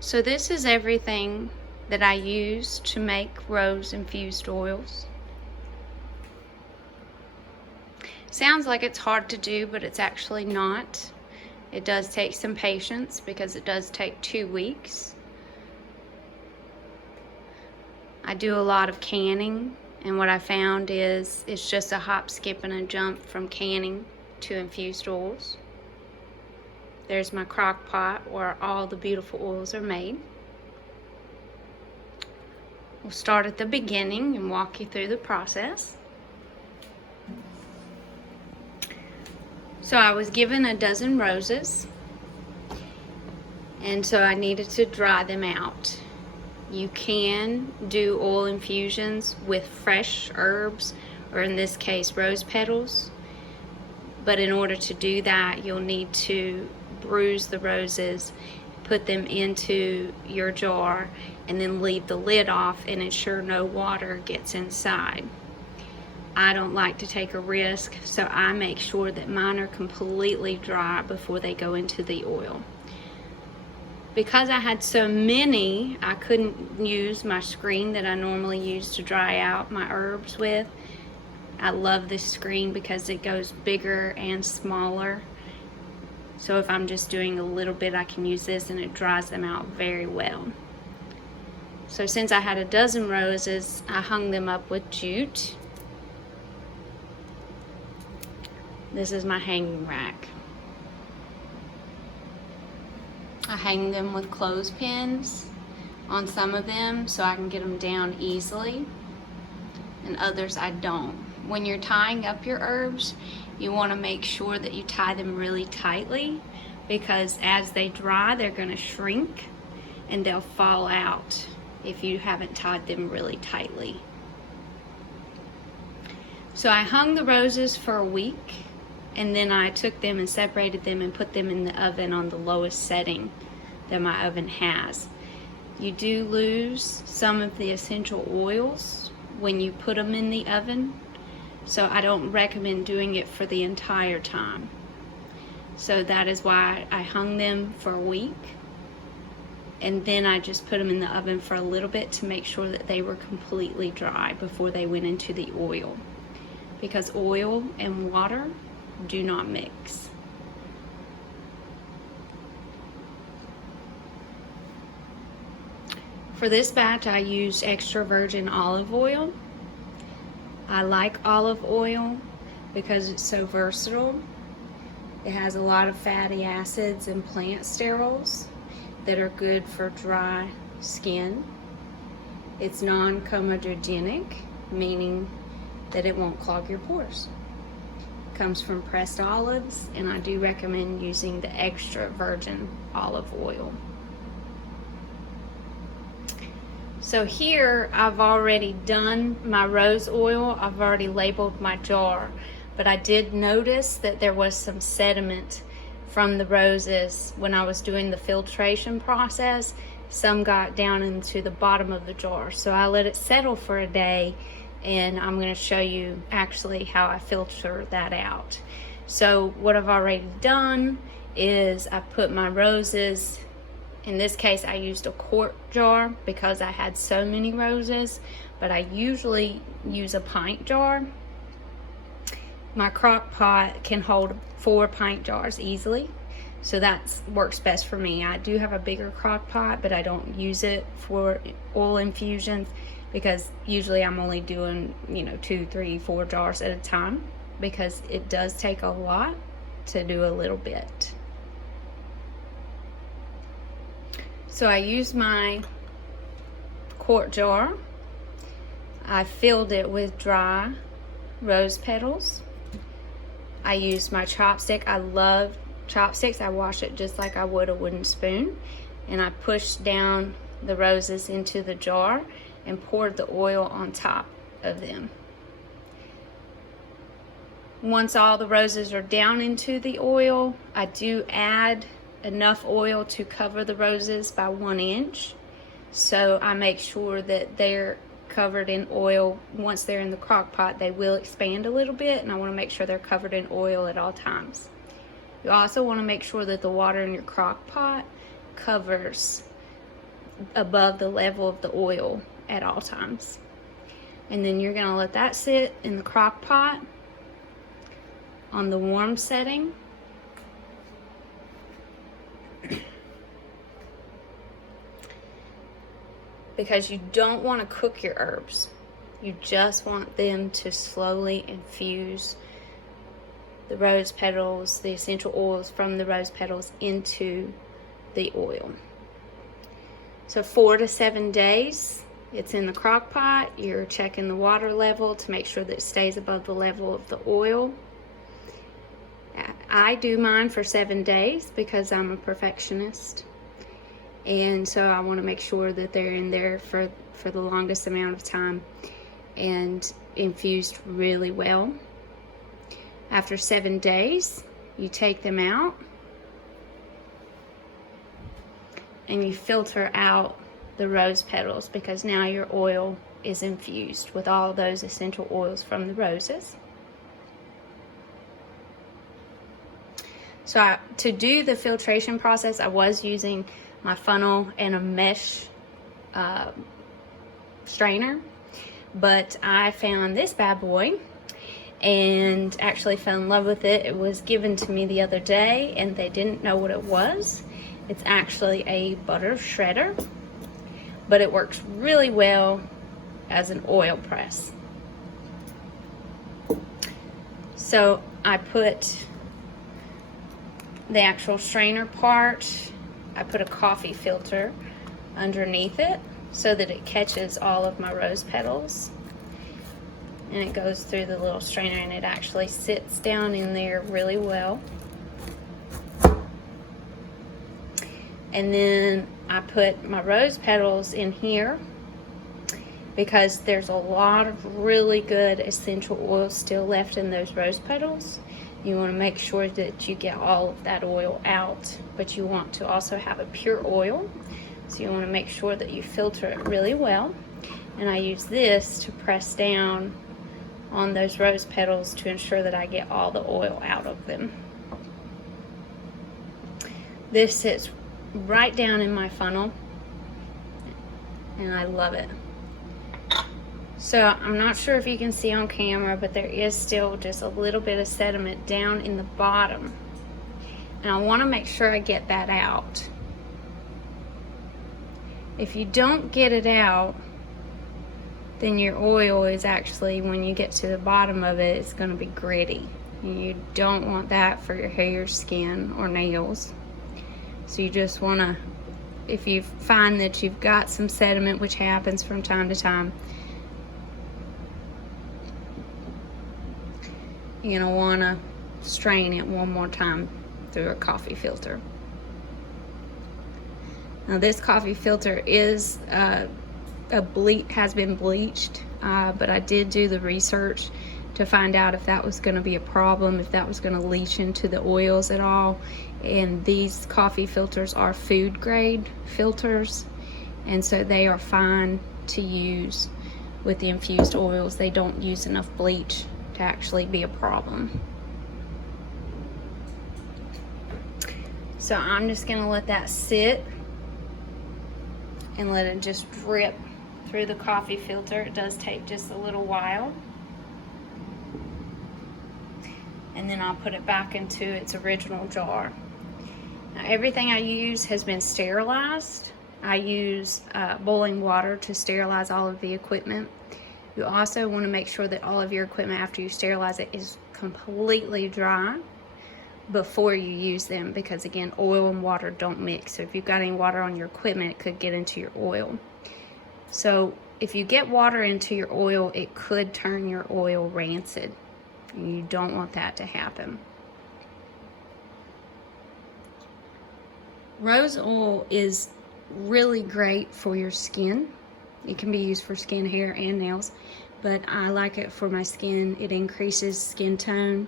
So this is everything that I use to make Rose Infused Oils. Sounds like it's hard to do, but it's actually not. It does take some patience because it does take 2 weeks. I do a lot of canning, and what I found is it's just a hop, skip, and a jump from canning to infused oils. There's my crock pot where all the beautiful oils are made. We'll start at the beginning and walk you through the process. So I was given a dozen roses, and so I needed to dry them out. You can do oil infusions with fresh herbs, or in this case, rose petals. But in order to do that, you'll need to bruise the roses, put them into your jar, and then leave the lid off and ensure no water gets inside. I don't like to take a risk, so I make sure that mine are completely dry before they go into the oil. Because I had so many, I couldn't use my screen that I normally use to dry out my herbs with. I love this screen because it goes bigger and smaller. So if I'm just doing a little bit, I can use this and it dries them out very well. So since I had a dozen roses, I hung them up with jute. This is my hanging rack. I hang them with clothespins on some of them so I can get them down easily, and others I don't. When you're tying up your herbs, you want to make sure that you tie them really tightly, because as they dry, they're going to shrink and they'll fall out if you haven't tied them really tightly. So I hung the roses for a week, and then I took them and separated them and put them in the oven on the lowest setting that my oven has. You do lose some of the essential oils when you put them in the oven, so I don't recommend doing it for the entire time. So that is why I hung them for a week, and then I just put them in the oven for a little bit to make sure that they were completely dry before they went into the oil, because oil and water do not mix. For this batch, I used extra virgin olive oil. I like olive oil because it's so versatile. It has a lot of fatty acids and plant sterols that are good for dry skin. It's non-comedogenic, meaning that it won't clog your pores. Comes from pressed olives, and I do recommend using the extra virgin olive oil. So here I've already done my rose oil. I've already labeled my jar, but I did notice that there was some sediment from the roses when I was doing the filtration process. Some got down into the bottom of the jar, so I let it settle for a day, and I'm going to show you actually how I filter that out. So what I've already done is I put my roses, in this case I used a quart jar because I had so many roses, but I usually use a pint jar. My crock pot can hold 4 pint jars easily, so that works best for me. I do have a bigger crock pot, but I don't use it for oil infusions because usually I'm only doing 2, 3, 4 jars at a time, because it does take a lot to do a little bit. So I used my quart jar. I filled it with dry rose petals. I used my chopstick. I love chopsticks. I wash it just like I would a wooden spoon, and I pushed down the roses into the jar and poured the oil on top of them. Once all the roses are down into the oil, I do add enough oil to cover the roses by 1 inch. So I make sure that they're covered in oil. Once they're in the crock pot, they will expand a little bit, and I want to make sure they're covered in oil at all times. You also want to make sure that the water in your crock pot covers above the level of the oil at all times. And then you're gonna let that sit in the crock pot on the warm setting. Because you don't want to cook your herbs. You just want them to slowly infuse the rose petals, the essential oils from the rose petals into the oil. So 4 to 7 days, it's in the crock pot. You're checking the water level to make sure that it stays above the level of the oil. I do mine for 7 days because I'm a perfectionist. And so I want to make sure that they're in there for the longest amount of time and infused really well. After 7 days, you take them out and you filter out the rose petals, because now your oil is infused with all those essential oils from the roses. So to do the filtration process, I was using my funnel and a mesh strainer, but I found this bad boy and actually fell in love with it. It was given to me the other day and they didn't know what it was. It's actually a butter shredder, but it works really well as an oil press. So I put the actual strainer part, I put a coffee filter underneath it so that it catches all of my rose petals, and it goes through the little strainer and it actually sits down in there really well. And then I put my rose petals in here because there's a lot of really good essential oil still left in those rose petals. You want to make sure that you get all of that oil out, but you want to also have a pure oil. So you want to make sure that you filter it really well. And I use this to press down on those rose petals to ensure that I get all the oil out of them. This sits right down in my funnel and I love it. So I'm not sure if you can see on camera, but there is still just a little bit of sediment down in the bottom. And I want to make sure I get that out. If you don't get it out, then your oil is actually, when you get to the bottom of it, it's going to be gritty. And you don't want that for your hair, skin, or nails. So you just want to, if you find that you've got some sediment, which happens from time to time, you're going to want to strain it one more time through a coffee filter. Now this coffee filter is has been bleached, but I did do the research to find out if that was going to be a problem, if that was going to leach into the oils at all. And these coffee filters are food grade filters, and so they are fine to use with the infused oils. They don't use enough bleach to actually be a problem. So I'm just going to let that sit and let it just drip through the coffee filter. It does take just a little while. And then I'll put it back into its original jar. Now everything I use has been sterilized. I use boiling water to sterilize all of the equipment. You also want to make sure that all of your equipment, after you sterilize it, is completely dry before you use them, because again, oil and water don't mix. So if you've got any water on your equipment, it could get into your oil. So if you get water into your oil, it could turn your oil rancid. You don't want that to happen. Rose oil is really great for your skin. It can be used for skin, hair, and nails, but I like it for my skin. It increases skin tone,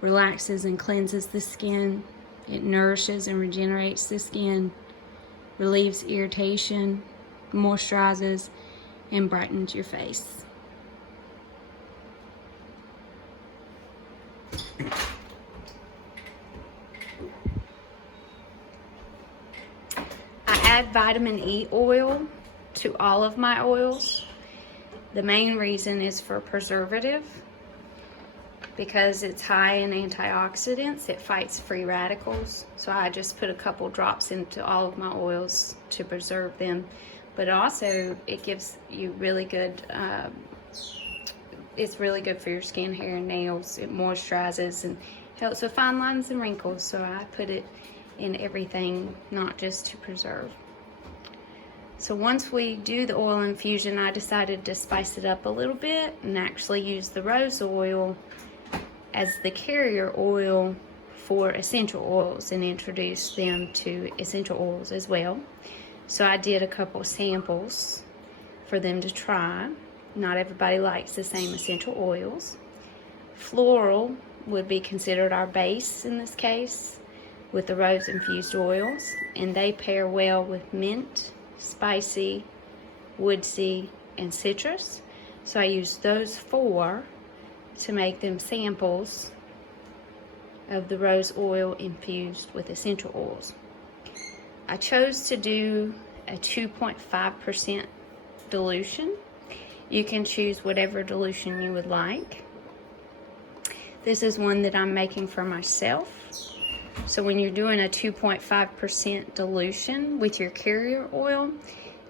relaxes and cleanses the skin. It nourishes and regenerates the skin, relieves irritation, moisturizes, and brightens your face. I add vitamin E oil to all of my oils. The main reason is for preservative, because it's high in antioxidants. It fights free radicals. So I just put a couple drops into all of my oils to preserve them. But also it gives you really good, it's really good for your skin, hair, and nails. It moisturizes and helps with fine lines and wrinkles. So I put it in everything, not just to preserve. So once we do the oil infusion, I decided to spice it up a little bit and actually use the rose oil as the carrier oil for essential oils and introduce them to essential oils as well. So I did a couple samples for them to try. Not everybody likes the same essential oils. Floral would be considered our base in this case with the rose infused oils, and they pair well with mint, spicy, woodsy, and citrus. So I used those 4 to make them samples of the rose oil infused with essential oils. I chose to do a 2.5% dilution. You can choose whatever dilution you would like. This is one that I'm making for myself. So when you're doing a 2.5% dilution with your carrier oil,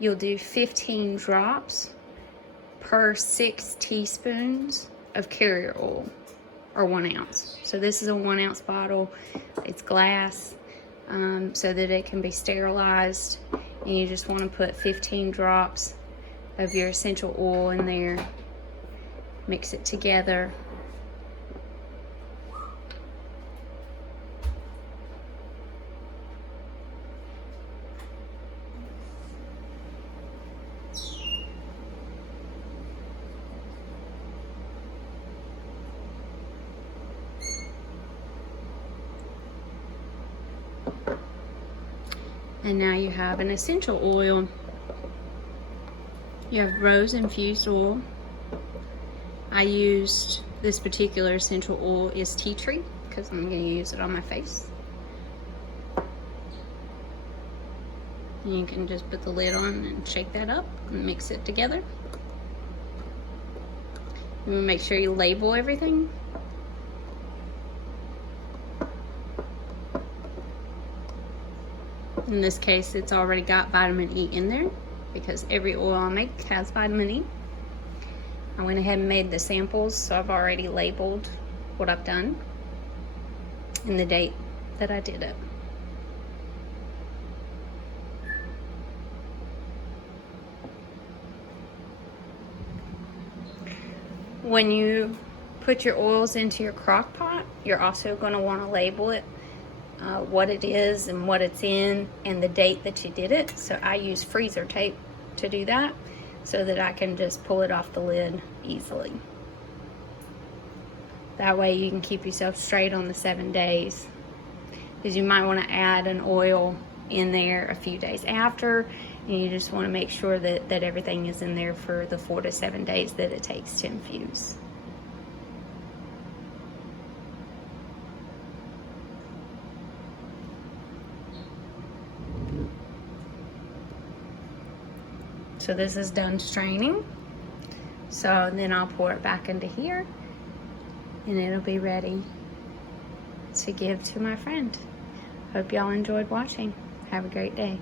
you'll do 15 drops per 6 teaspoons of carrier oil, or 1 ounce. So this is a 1 ounce bottle. It's glass, so that it can be sterilized. And you just want to put 15 drops of your essential oil in there. Mix it together. And now you have an essential oil. You have Rose Infused Oil. I used this particular essential oil is tea tree because I'm going to use it on my face. And you can just put the lid on and shake that up and mix it together. You want to make sure you label everything. In this case, it's already got vitamin E in there because every oil I make has vitamin E. I went ahead and made the samples, so I've already labeled what I've done and the date that I did it. When you put your oils into your crock pot, you're also going to want to label it, what it is and what it's in and the date that you did it. So I use freezer tape to do that so that I can just pull it off the lid easily. That way you can keep yourself straight on the 7 days, because you might want to add an oil in there a few days after, and you just want to make sure that everything is in there for the 4 to 7 days that it takes to infuse. So this is done straining. So then I'll pour it back into here and it'll be ready to give to my friend. Hope y'all enjoyed watching. Have a great day.